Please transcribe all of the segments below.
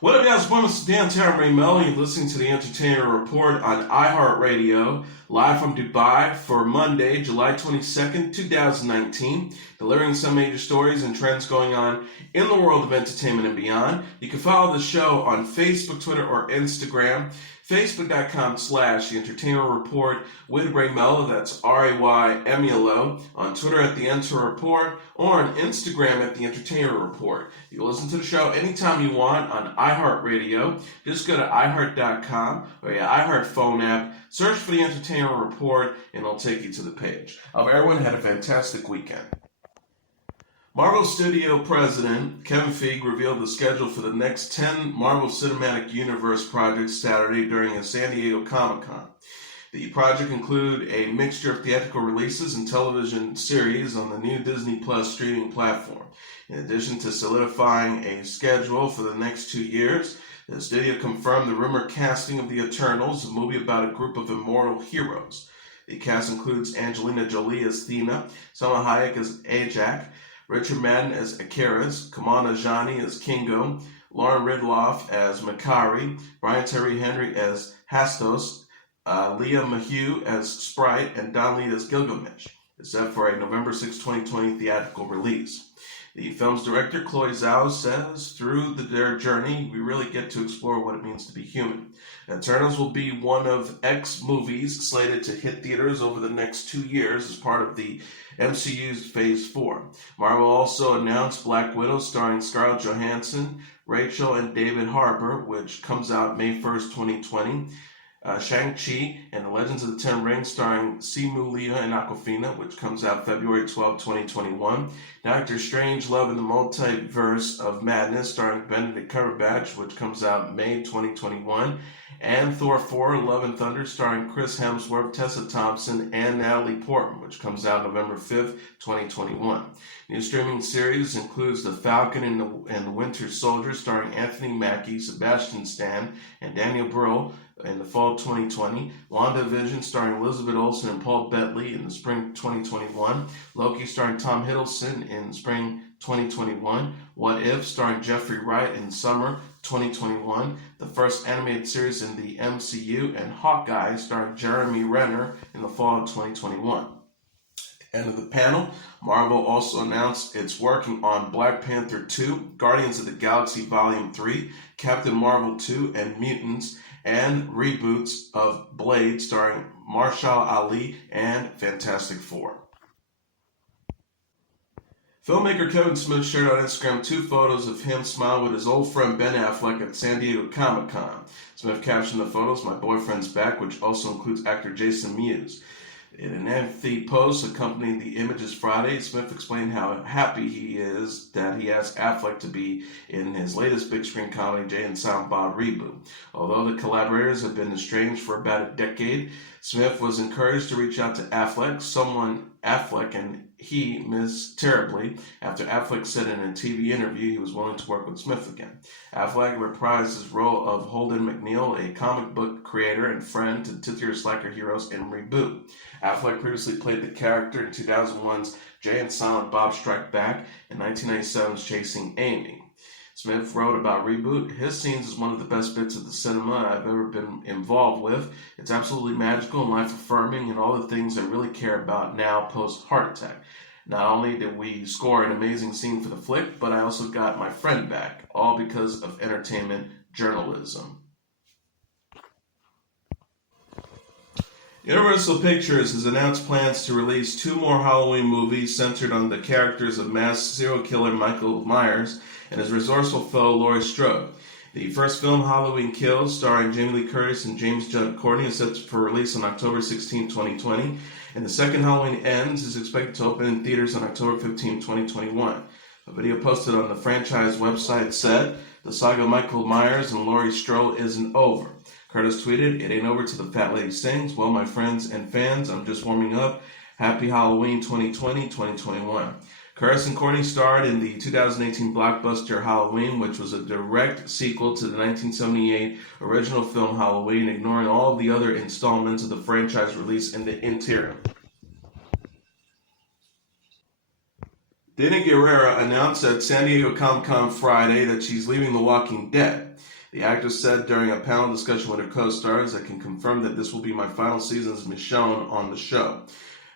What up, guys? Bonus downtown Melo. You're listening to the Entertainer Report on iHeartRadio, live from Dubai for Monday, July 22nd, 2019, delivering some major stories and trends going on in the world of entertainment and beyond. You can follow the show on Facebook, Twitter, or Instagram. Facebook.com/The Entertainer Report with Ray Melo, that's RAYMELO, on Twitter at The Enter Report, or on Instagram at The Entertainer Report. You can listen to the show anytime you want on iHeartRadio. Just go to iHeart.com or your iHeart phone app, search for The Entertainer Report, and it'll take you to the page. I hope everyone had a fantastic weekend. Marvel Studio president Kevin Feige revealed the schedule for the next 10 Marvel Cinematic Universe projects Saturday during a San Diego Comic-Con. The project include a mixture of theatrical releases and television series on the new Disney Plus streaming platform. In addition to solidifying a schedule for the next 2 years, the studio confirmed the rumored casting of The Eternals, a movie about a group of immortal heroes. The cast includes Angelina Jolie as Thena, Salma Hayek as Ajak, Richard Madden as Icarus, Kamal Najani as Kingo, Lauren Ridloff as Makari, Brian Terry Henry as Hastos, Leah Mahue as Sprite, and Don Lee as Gilgamesh. It's set for a November 6, 2020 theatrical release. The film's director, Chloe Zhao, says, through their journey, we really get to explore what it means to be human. Eternals will be one of X movies slated to hit theaters over the next 2 years as part of the MCU's Phase 4. Marvel also announced Black Widow starring Scarlett Johansson, Rachel, and David Harbour, which comes out May 1st, 2020. Shang-Chi and the Legends of the Ten Rings starring Simu Liu and Awkwafina, which comes out February 12, 2021. Doctor Strange Love in the Multiverse of Madness starring Benedict Cumberbatch, which comes out May 2021. And Thor 4 Love and Thunder starring Chris Hemsworth, Tessa Thompson, and Natalie Portman, which comes out November 5th, 2021. New streaming series includes The Falcon and the Winter Soldier starring Anthony Mackie, Sebastian Stan, and Daniel Brühl in the fall 2020, WandaVision starring Elizabeth Olsen and Paul Bettany in the spring 2021, Loki starring Tom Hiddleston in spring 2021, What If starring Jeffrey Wright in summer 2021, the first animated series in the MCU, and Hawkeye starring Jeremy Renner in the fall of 2021. End of the panel, Marvel also announced it's working on Black Panther 2, Guardians of the Galaxy Volume 3, Captain Marvel 2, and Mutants, and reboots of Blade starring Mahershala Ali and Fantastic Four. Filmmaker Kevin Smith shared on Instagram 2 photos of him smiling with his old friend Ben Affleck at San Diego Comic-Con. Smith captioned the photos, "My boyfriend's back," which also includes actor Jason Mewes. In an empty post accompanying the images Friday, Smith explained how happy he is that he asked Affleck to be in his latest big screen comedy, Jay and Silent Bob Reboot. Although the collaborators have been estranged for about a decade, Smith was encouraged to reach out to Affleck, someone Affleck and he missed terribly, after Affleck said in a TV interview he was willing to work with Smith again. Affleck reprised his role of Holden McNeil, a comic book creator and friend to titular slacker heroes in Reboot. Affleck previously played the character in 2001's Jay and Silent Bob Strike Back and 1997's Chasing Amy. Smith wrote about Reboot, "His scenes is one of the best bits of the cinema I've ever been involved with. It's absolutely magical and life-affirming and all the things I really care about now post-heart attack. Not only did we score an amazing scene for the flick, but I also got my friend back, all because of entertainment journalism." Universal Pictures has announced plans to release 2 more Halloween movies centered on the characters of masked serial killer Michael Myers and his resourceful foe Laurie Strode. The first film, Halloween Kills, starring Jamie Lee Curtis and James Judd Courtney, is set for release on October 16, 2020, and the second, Halloween Ends, is expected to open in theaters on October 15, 2021. A video posted on the franchise website said, "The saga of Michael Myers and Laurie Strode isn't over." Curtis tweeted, "It ain't over till the fat lady sings. Well, my friends and fans, I'm just warming up. Happy Halloween 2020-2021. Curtis and Courtney starred in the 2018 blockbuster Halloween, which was a direct sequel to the 1978 original film Halloween, ignoring all of the other installments of the franchise released in the interim. Dana Guerrera announced at San Diego Comic-Con Friday that she's leaving The Walking Dead. The actress said during a panel discussion with her co-stars, "I can confirm that this will be my final season as Michonne on the show."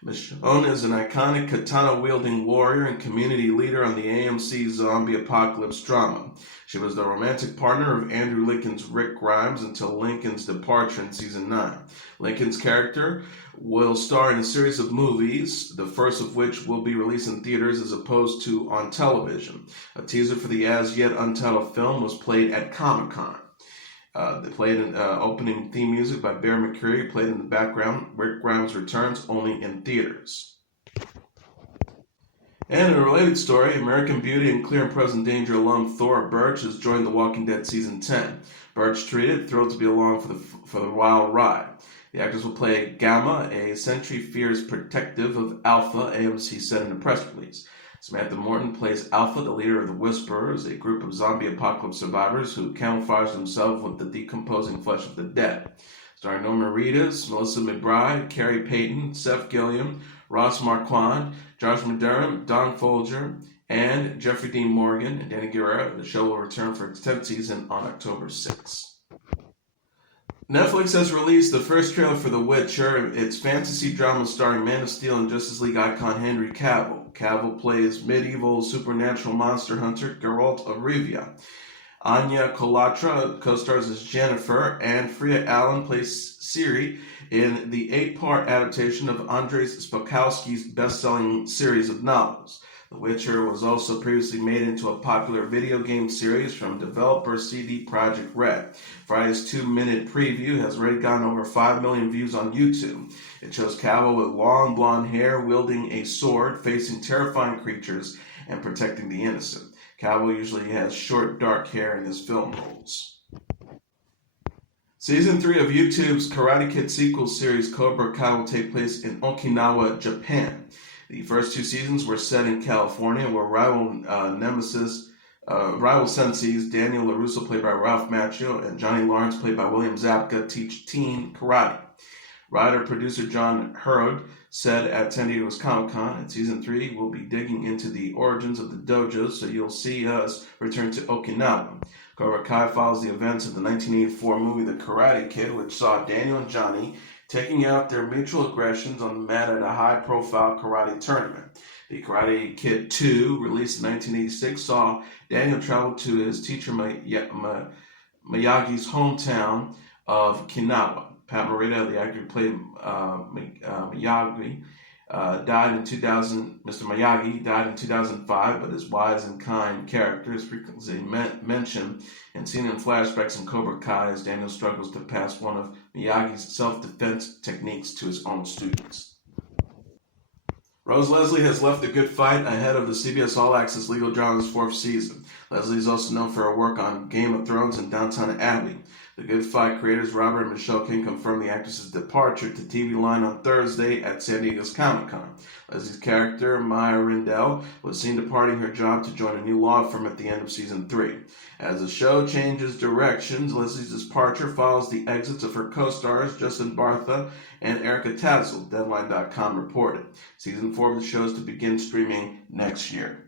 Michonne is an iconic katana-wielding warrior and community leader on the AMC zombie apocalypse drama. She was the romantic partner of Andrew Lincoln's Rick Grimes until Lincoln's departure in season 9. Lincoln's character will star in a series of movies, the first of which will be released in theaters as opposed to on television. A teaser for the as-yet untitled film was played at Comic-Con. They played an opening theme music by Bear McCreary, played in the background. Rick Grimes returns only in theaters. And in a related story, American Beauty and Clear and Present Danger alum Thora Birch has joined The Walking Dead Season 10. Birch tweeted, "Thrilled to be along for the wild ride." The actress will play Gamma, a Sentry fierce protective of Alpha, AMC said in a press release. Samantha Morton plays Alpha, the leader of the Whisperers, a group of zombie apocalypse survivors who camouflage themselves with the decomposing flesh of the dead. Starring Norman Reedus, Melissa McBride, Carrie Payton, Seth Gilliam, Ross Marquand, Josh Madurin, Don Folger, and Jeffrey Dean Morgan and Danny Guerrero. The show will return for its 10th season on October 6th. Netflix has released the first trailer for The Witcher, its fantasy drama starring Man of Steel and Justice League icon Henry Cavill. Cavill plays medieval supernatural monster hunter Geralt of Rivia. Anya Kolatra co-stars as Jennifer, and Freya Allen plays Ciri in the 8-part adaptation of Andrzej Spakowski's best-selling series of novels. The Witcher was also previously made into a popular video game series from developer CD Projekt Red. Friday's 2-minute preview has already gotten over 5 million views on YouTube. It shows Cavill with long blonde hair wielding a sword, facing terrifying creatures and protecting the innocent. Cavill usually has short, dark hair in his film roles. Season 3 of YouTube's Karate Kid sequel series Cobra Kai will take place in Okinawa, Japan. The first 2 seasons were set in California, where rival senseis Daniel LaRusso, played by Ralph Macchio, and Johnny Lawrence, played by William Zabka, teach teen karate. Writer-producer John Hurd said at San Diego's Comic-Con, in Season 3, we'll be digging into the origins of the dojos, so you'll see us return to Okinawa. Cobra Kai follows the events of the 1984 movie The Karate Kid, which saw Daniel and Johnny taking out their mutual aggressions on the mat at a high-profile karate tournament. The Karate Kid 2, released in 1986, saw Daniel travel to his teacher Miyagi's hometown of Okinawa. Pat Morita, the actor who played Miyagi, died in 2000. Mr. Miyagi died in 2005, but his wise and kind character is frequently mentioned and seen in flashbacks in Cobra Kai as Daniel struggles to pass one of Miyagi's self-defense techniques to his own students. Rose Leslie has left The Good Fight ahead of the CBS All Access legal drama's 4th season. Leslie is also known for her work on Game of Thrones and Downton Abbey. The Good Fight creators Robert and Michelle King confirmed the actress's departure to TV Line on Thursday at San Diego's Comic-Con. Leslie's character, Maya Rindell, was seen departing her job to join a new law firm at the end of Season 3. As the show changes directions, Leslie's departure follows the exits of her co-stars Justin Bartha and Erica Tazel, Deadline.com reported. Season 4 of the show is to begin streaming next year.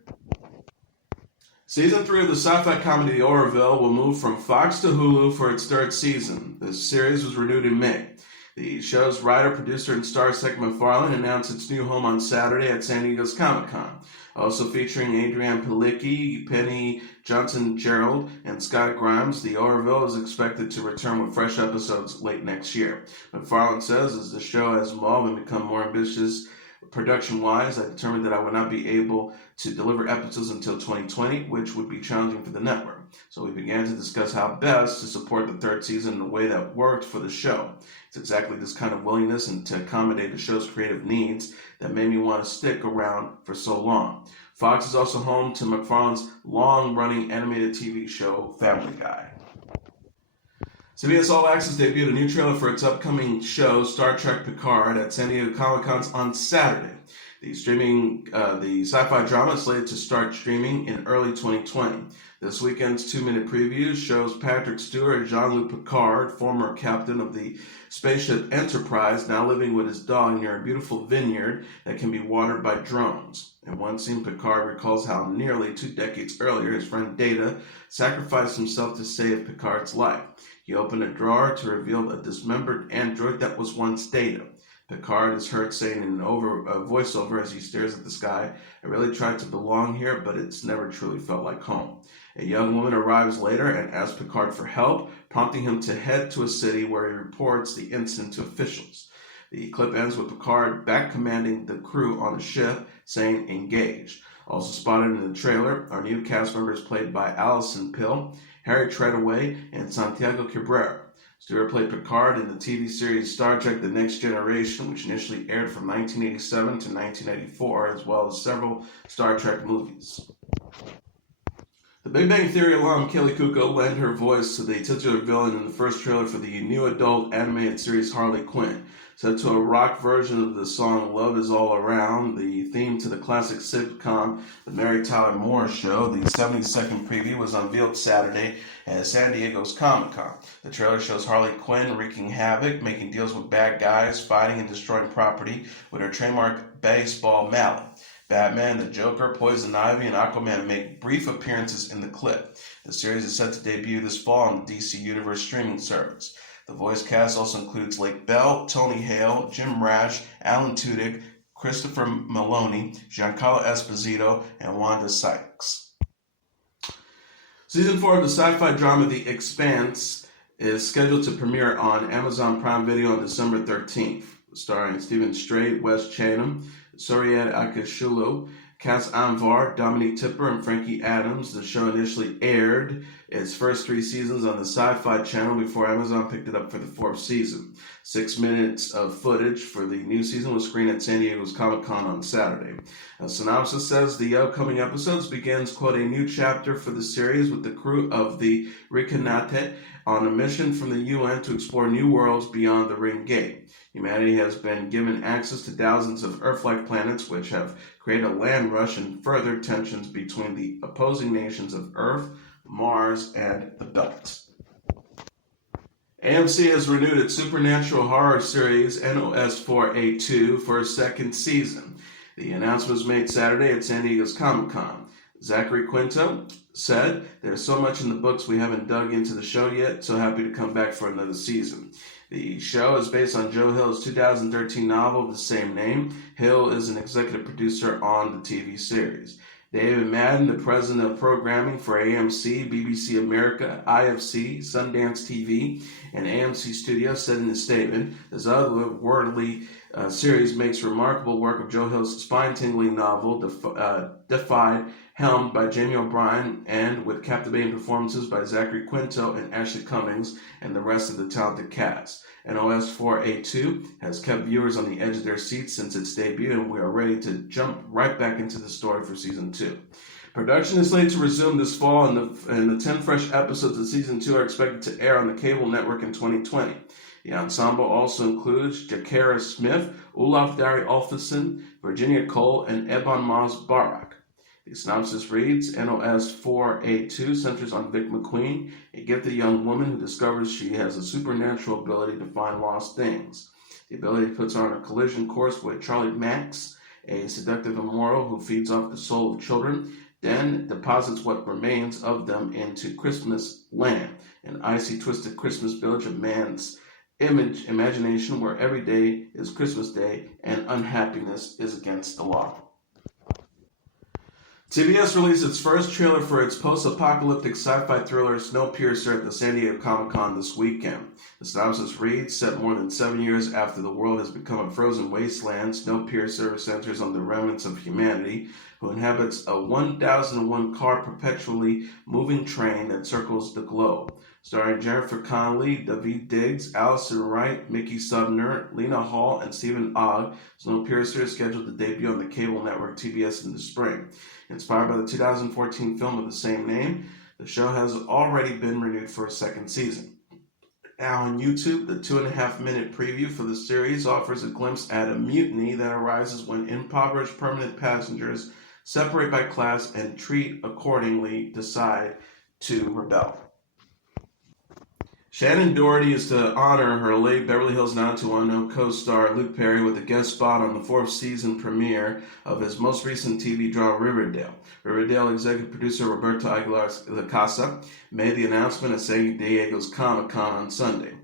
Season 3 of the sci-fi comedy The Orville will move from Fox to Hulu for its 3rd season. The series was renewed in May. The show's writer, producer, and star Seth MacFarlane announced its new home on Saturday at San Diego's Comic-Con. Also featuring Adrienne Palicki, Penny Johnson-Gerald, and Scott Grimes, The Orville is expected to return with fresh episodes late next year. MacFarlane says, as the show has evolved and become more ambitious production-wise, I determined that I would not be able to deliver episodes until 2020, which would be challenging for the network. So we began to discuss how best to support the 3rd season in a way that worked for the show. It's exactly this kind of willingness and to accommodate the show's creative needs that made me want to stick around for so long. Fox is also home to MacFarlane's long-running animated TV show, Family Guy. CBS All Access debuted a new trailer for its upcoming show, Star Trek Picard, at San Diego Comic-Con on Saturday. The sci-fi drama is slated to start streaming in early 2020. This weekend's 2-minute preview shows Patrick Stewart as Jean-Luc Picard, former captain of the spaceship Enterprise, now living with his dog near a beautiful vineyard that can be watered by drones. In one scene, Picard recalls how nearly 2 decades earlier his friend Data sacrificed himself to save Picard's life. He opened a drawer to reveal a dismembered android that was once Data. Picard is heard saying in a voiceover as he stares at the sky, "I really tried to belong here, but it's never truly felt like home." A young woman arrives later and asks Picard for help, prompting him to head to a city where he reports the incident to officials. The clip ends with Picard back commanding the crew on the ship, saying, "Engage." Also spotted in the trailer are new cast members played by Alison Pill, Harry Treadaway, and Santiago Cabrera. Stewart played Picard in the TV series Star Trek The Next Generation, which initially aired from 1987 to 1984, as well as several Star Trek movies. The Big Bang Theory alum Kelly Kuko lent her voice to the titular villain in the first trailer for the new adult animated series Harley Quinn. Set to a rock version of the song Love Is All Around, the theme to the classic sitcom The Mary Tyler Moore Show, the 70-second preview was unveiled Saturday at San Diego's Comic-Con. The trailer shows Harley Quinn wreaking havoc, making deals with bad guys, fighting and destroying property with her trademark baseball mallet. Batman, the Joker, Poison Ivy, and Aquaman make brief appearances in the clip. The series is set to debut this fall on the DC Universe streaming service. The voice cast also includes Lake Bell, Tony Hale, Jim Rash, Alan Tudyk, Christopher Meloni, Giancarlo Esposito, and Wanda Sykes. Season 4 of the sci-fi drama The Expanse is scheduled to premiere on Amazon Prime Video on December 13th, starring Stephen Strait, Wes Chanham, Soriad Akishulu, Cass Anvar, Dominique Tipper, and Frankie Adams. The show initially aired its first 3 seasons on the Sci-Fi Channel before Amazon picked it up for the 4th season. 6 minutes of footage for the new season was screened at San Diego's Comic-Con on Saturday. A synopsis says the upcoming episodes begins, quote, a new chapter for the series with the crew of the Reconnaissance on a mission from the UN to explore new worlds beyond the Ring Gate. Humanity has been given access to thousands of Earth-like planets, which have created a land rush and further tensions between the opposing nations of Earth, Mars, and the Belt. AMC has renewed its supernatural horror series NOS4A2 for a 2nd season. The announcement was made Saturday at San Diego's Comic-Con. Zachary Quinto said, "There's so much in the books we haven't dug into the show yet, so happy to come back for another season." The show is based on Joe Hill's 2013 novel of the same name. Hill is an executive producer on the TV series. David Madden, the president of programming for AMC, BBC America, IFC, Sundance TV, and AMC Studios, said in a statement, "This otherworldly series makes remarkable work of Joe Hill's spine-tingling novel, Defied, helmed by Jamie O'Brien, and with captivating performances by Zachary Quinto and Ashley Cummings and the rest of the talented cast. NOS4A2 has kept viewers on the edge of their seats since its debut, and we are ready to jump right back into the story for Season 2. Production is slated to resume this fall, and the 10 fresh episodes of Season 2 are expected to air on the cable network in 2020. The ensemble also includes Jakara Smith, Olaf Dari Olfsson, Virginia Cole, and Ebon Moss-Barak. The synopsis reads, NOS4A2 centers on Vic McQueen, a gifted young woman who discovers she has a supernatural ability to find lost things. The ability puts her on a collision course with Charlie Max, a seductive immoral who feeds off the soul of children, then deposits what remains of them into Christmas Land, an icy, twisted Christmas village of man's imagination where every day is Christmas Day and unhappiness is against the law. TBS released its first trailer for its post-apocalyptic sci-fi thriller Snowpiercer at the San Diego Comic-Con this weekend. The synopsis reads, set more than 7 years after the world has become a frozen wasteland, Snowpiercer centers on the remnants of humanity who inhabits a 1001-car perpetually moving train that circles the globe. Starring Jennifer Connelly, Daveed Diggs, Allison Wright, Mickey Sumner, Lena Hall, and Stephen Ogg, Snowpiercer is scheduled to debut on the cable network TBS in the spring. Inspired by the 2014 film of the same name, the show has already been renewed for a 2nd season. Now on YouTube, the 2.5-minute preview for the series offers a glimpse at a mutiny that arises when impoverished permanent passengers separate by class and treat accordingly decide to rebel. Shannon Doherty is to honor her late Beverly Hills 90210 co-star Luke Perry with a guest spot on the fourth season premiere of his most recent TV drama Riverdale. Riverdale executive producer Roberto Aguilar Sacasa made the announcement at San Diego's Comic-Con on Sunday.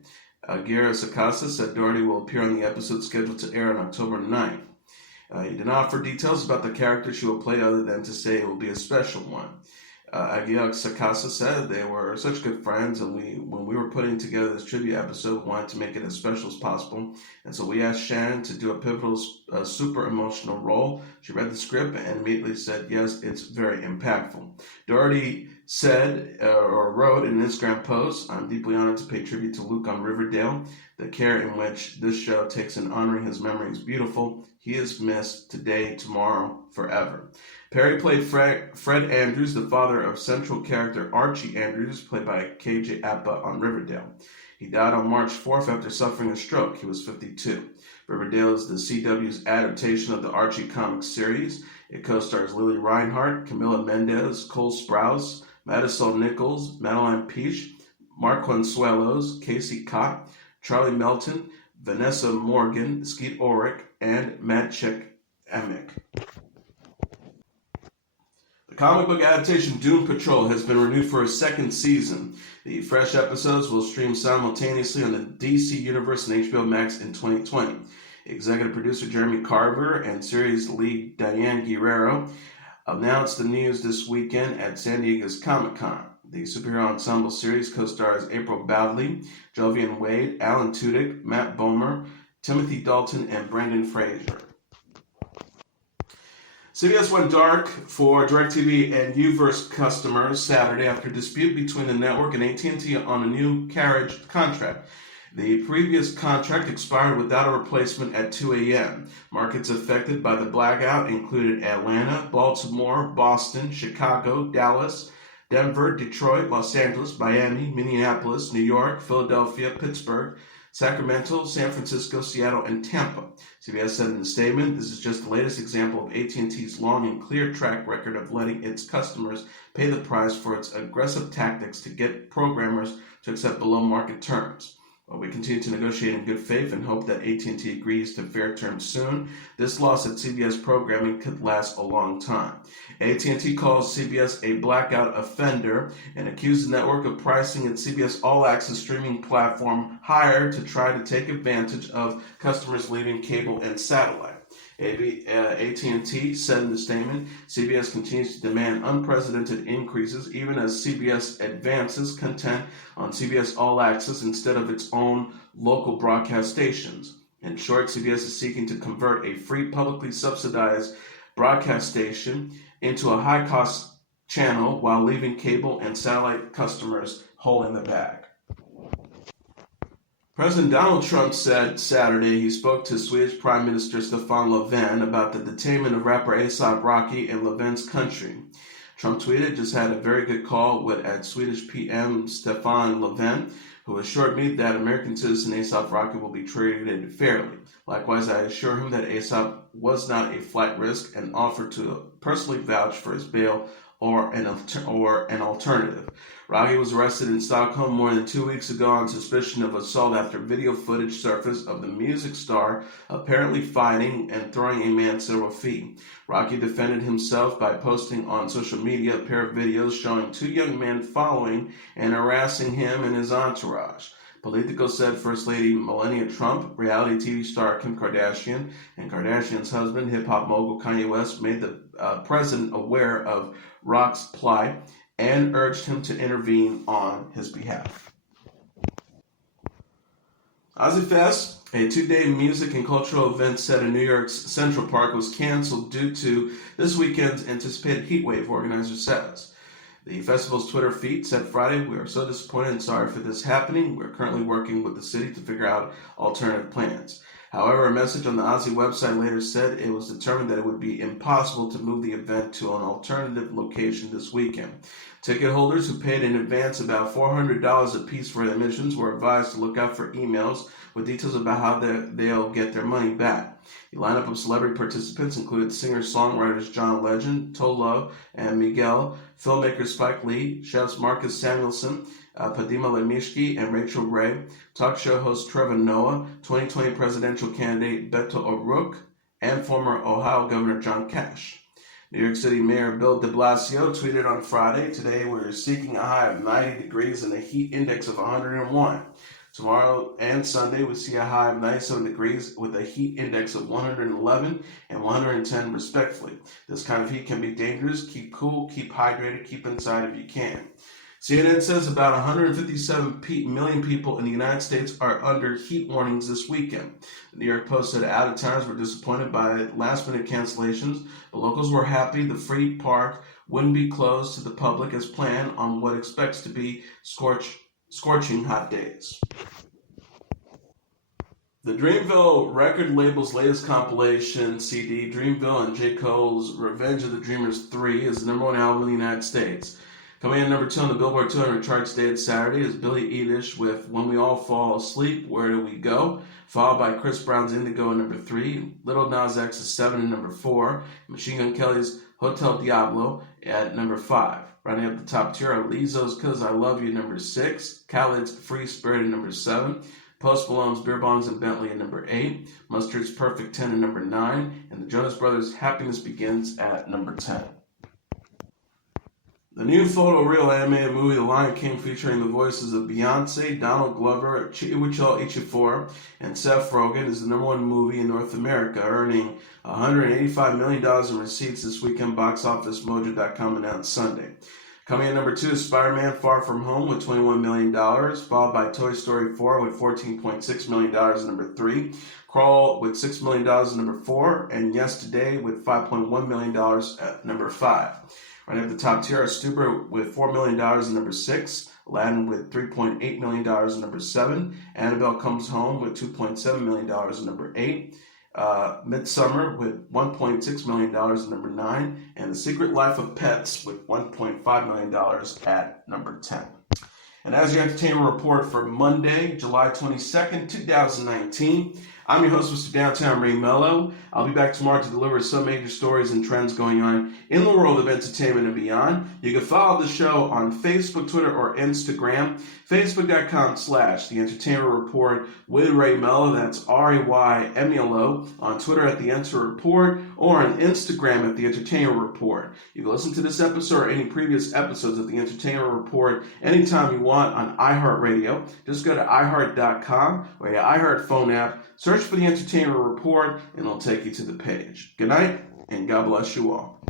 Aguirre Sacasa said Doherty will appear on the episode scheduled to air on October 9th. He did not offer details about the character she will play other than to say it will be a special one. Aguirre Sacasa said they were such good friends, and when we were putting together this tribute episode, we wanted to make it as special as possible. And so we asked Shannon to do a pivotal, super emotional role. She read the script and immediately said, yes, it's very impactful. Doherty said or wrote in an Instagram post, I'm deeply honored to pay tribute to Luke on Riverdale. The care in which this show takes in honoring his memory is beautiful. He is missed today, tomorrow, forever. Perry played Fred Andrews, the father of central character Archie Andrews, played by KJ Apa on Riverdale. He died on March 4th after suffering a stroke. He was 52. Riverdale is the CW's adaptation of the Archie comic series. It co-stars Lily Reinhart, Camila Mendez, Cole Sprouse, Marisol Nichols, Madeline Peach, Mark Consuelos, Casey Cott, Charlie Melton, Vanessa Morgan, Skeet Ulrich, and Maciek Emick. The comic book adaptation Doom Patrol has been renewed for a second season. The fresh episodes will stream simultaneously on the DC Universe and HBO Max in 2020. Executive producer Jeremy Carver and series lead Diane Guerrero announced the news this weekend at San Diego's Comic-Con. The superhero ensemble series co-stars April Bowdley, Jovian Wade, Alan Tudyk, Matt Bomer, Timothy Dalton, and Brendan Fraser. CBS went dark for DirecTV and Uverse customers Saturday after a dispute between the network and AT&T on a new carriage contract. The previous contract expired without a replacement at 2 a.m. Markets affected by the blackout included Atlanta, Baltimore, Boston, Chicago, Dallas, Denver, Detroit, Los Angeles, Miami, Minneapolis, New York, Philadelphia, Pittsburgh, Sacramento, San Francisco, Seattle, and Tampa. CBS said in a statement, this is just the latest example of AT&T's long and clear track record of letting its customers pay the price for its aggressive tactics to get programmers to accept below-market terms. While we continue to negotiate in good faith and hope that AT&T agrees to fair terms soon, this loss at CBS programming could last a long time. AT&T calls CBS a blackout offender and accused the network of pricing its CBS All Access streaming platform higher to try to take advantage of customers leaving cable and satellite. AT&T said in the statement, CBS continues to demand unprecedented increases even as CBS advances content on CBS All Access instead of its own local broadcast stations. In short, CBS is seeking to convert a free publicly subsidized broadcast station into a high-cost channel while leaving cable and satellite customers whole in the bag. President Donald Trump said Saturday he spoke to Swedish Prime Minister Stefan Löfven about the detainment of rapper A$AP Rocky in Löfven's country. Trump tweeted, just had a very good call with at Swedish PM Stefan Löfven, who assured me that American citizen A$AP Rocky will be treated fairly. Likewise, I assure him that A$AP was not a flight risk and offered to personally vouch for his bail or an alternative. Rocky was arrested in Stockholm more than 2 weeks ago on suspicion of assault after video footage surfaced of the music star apparently fighting and throwing a man several feet. Rocky defended himself by posting on social media a pair of videos showing two young men following and harassing him and his entourage. Politico said First Lady Melania Trump, reality TV star Kim Kardashian, and Kardashian's husband, hip-hop mogul Kanye West, made the president aware of Rock's plight and urged him to intervene on his behalf. OzzyFest, a two-day music and cultural event set in New York's Central Park, was canceled due to this weekend's anticipated heat wave, organizer says. The festival's Twitter feed said Friday, "We are so disappointed and sorry for this happening. We're currently working with the city to figure out alternative plans." However, a message on the Ozzy website later said it was determined that it would be impossible to move the event to an alternative location this weekend. Ticket holders who paid in advance about $400 apiece for admissions were advised to look out for emails with details about how they'll get their money back. The lineup of celebrity participants included singer-songwriters John Legend, Tolo, and Miguel, filmmakers Spike Lee, chefs Marcus Samuelsson, Padima Lemishki, and Rachel Ray, talk show host Trevor Noah, 2020 presidential candidate Beto O'Rourke, and former Ohio Governor John Cash. New York City Mayor Bill de Blasio tweeted on Friday, "Today we're seeking a high of 90 degrees and a heat index of 101. Tomorrow and Sunday we see a high of 97 degrees with a heat index of 111 and 110 respectively. This kind of heat can be dangerous. Keep cool, keep hydrated, keep inside if you can." CNN says about 157 million people in the United States are under heat warnings this weekend. The New York Post said out-of-towners were disappointed by last-minute cancellations, but locals were happy the free park wouldn't be closed to the public as planned on what expects to be scorching hot days. The Dreamville record label's latest compilation CD, Dreamville and J. Cole's Revenge of the Dreamers 3, is the #1 album in the United States. Coming in #2 on the Billboard 200 charts today at Saturday is Billie Eilish with When We All Fall Asleep, Where Do We Go? Followed by Chris Brown's Indigo at #3, Lil Nas X's 7 at #4, Machine Gun Kelly's Hotel Diablo at #5. Rounding up the top tier are Lizzo's Cause I Love You at #6, Khaled's Free Spirit at #7, Post Malone's Beer Bongs and Bentley at #8, Mustard's Perfect 10 at #9, and the Jonas Brothers' Happiness Begins at #10. The new photoreal animated movie The Lion King, featuring the voices of Beyonce, Donald Glover, Chiwetel Ejiofor, and Seth Rogen, is the #1 movie in North America, earning $185 million in receipts this weekend, Box Office Mojo.com announced Sunday. Coming in #2 is Spider-Man Far From Home with $21 million, followed by Toy Story 4 with $14.6 million at #3, Crawl with $6 million at #4, and Yes Today with $5.1 million at #5. Right at the top tier are Stuber with $4 million at #6, Aladdin with $3.8 million at #7, Annabelle Comes Home with $2.7 million at #8, Midsummer with $1.6 million at #9, and The Secret Life of Pets with $1.5 million at #10. And as your entertainment report for Monday, July 22nd, 2019, I'm your host, Mr. Downtown Ray Melo. I'll be back tomorrow to deliver some major stories and trends going on in the world of entertainment and beyond. You can follow the show on Facebook, Twitter, or Instagram. Facebook.com/The Entertainment Report with Ray Melo. That's RAYMELO. On Twitter at The Enter Report, or on Instagram at The Entertainment Report. You can listen to this episode or any previous episodes of The Entertainment Report anytime you want on iHeartRadio. Just go to iHeart.com or your iHeart phone app. Search for The Entertainment Report, and it'll take you to the page. Good night, and God bless you all.